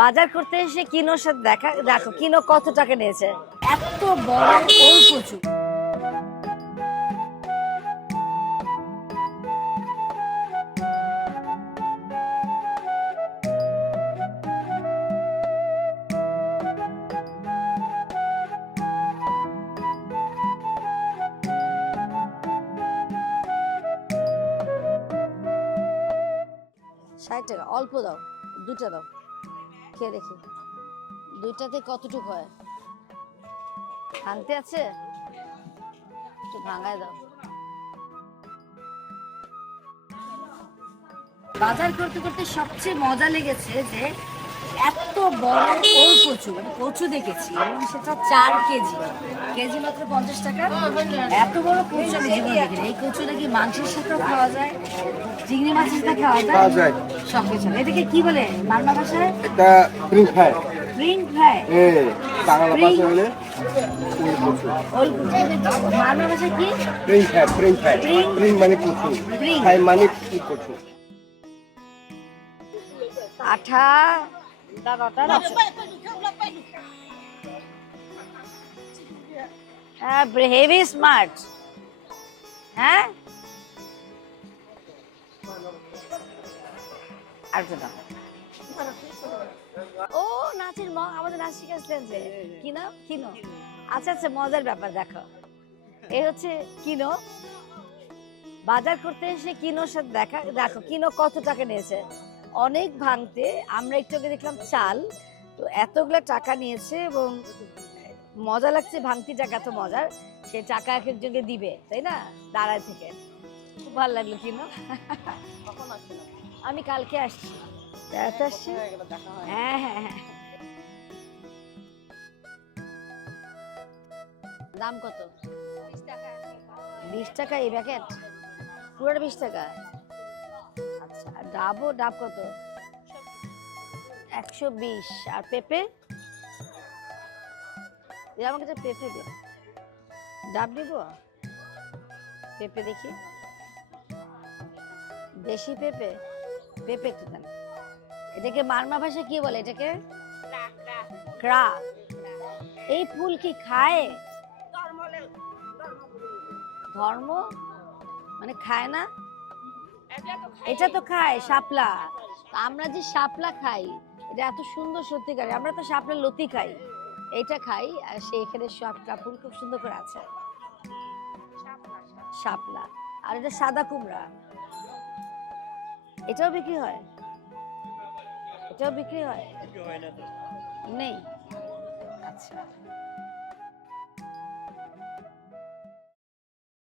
বাজার করতে এসে কিনোর সাথে দেখো কিনো কত টাকা নিয়েছে। এত বড় ওল কচু। 60 টাকা, অল্প দাও, দুইটা দাও, খেয়ে দেখি দুইটাতে কতটুকু হয়। ভাঙতে আছে, একটু ভাঙায় দাও। বাজার করতে করতে সবচেয়ে মজা লেগেছে যে এত বড় ওল কচু, মানে কচু দেখেছি এবং সেটা 4 কেজি, কেজি মাত্র 50 টাকা। এত বড় কচু আমি জীবনে দেখিনি। এই কচু নাকি মাংসের সাথেও খাওয়া যায়, চিংড়ি মাছের সাথে খাওয়া যায়, সব কিছু। এটাকে কি বলে বাংলা ভাষায়? এটা spring fry. Spring fry, Bangla ভাষায় বলে ওল কচু। বাংলা ভাষায় কি? Spring fry. স্প্রিং মানে কচু, ফ্রাই মানে কচু। আঠা হেভি স্মার্ট। হ্যাঁ, আর তো দাও। ও নাচের আমাদের নাচ শিখাচ্ছিলেন যে কিনো। আচ্ছা আচ্ছা, মজার ব্যাপার। দেখো, এই হচ্ছে কিনো। বাজার করতে এসে কিনোর সাথে দেখো কিনো কত টাকা নিয়েছে। অনেক ভাঙতে, আমরা একটু আগে দেখলাম চাল, তো এতগুলো টাকা নিয়েছে এবং মজা লাগছে। ভাঙতি টাকা তো মজার, সে টাকা এক একজনকে দিবে, তাই না? দাঁড়ায় থেকে খুব ভালো লাগলো কিনো। আমি কালকে আসছি, বেড়াতে আসছি। হ্যাঁ হ্যাঁ হ্যাঁ। দাম কত? 20 টাকা এই প্যাকেট, পুরোটা 20 টাকা। আচ্ছা, আর ডাব কত? 120। আর পেঁপে? আমাকে একটা পেঁপে দিও। ডাব নিব, পেঁপে দেখি, দেশি পেঁপে। পেঁপে একটু দেন। এটাকে মারমা ভাষায় কি বলে? এটাকে ক্রা। এই ফুল কি খায়? ধর্ম মানে খায় না? এটা তো খায় শাপলা। আমরা যে শাপলা খাই, এটা এত সুন্দর সত্যিকারে। আমরা তো শাপলা লতি খাই, এইটা খাই। আর সে এখানে শাপলা ফুল খুব সুন্দর করে আছে, শাপলা। আর এটা সাদা কুমড়া, এটাও বিক্রি হয়? এটাও বিক্রি হয়? নেই। আচ্ছা,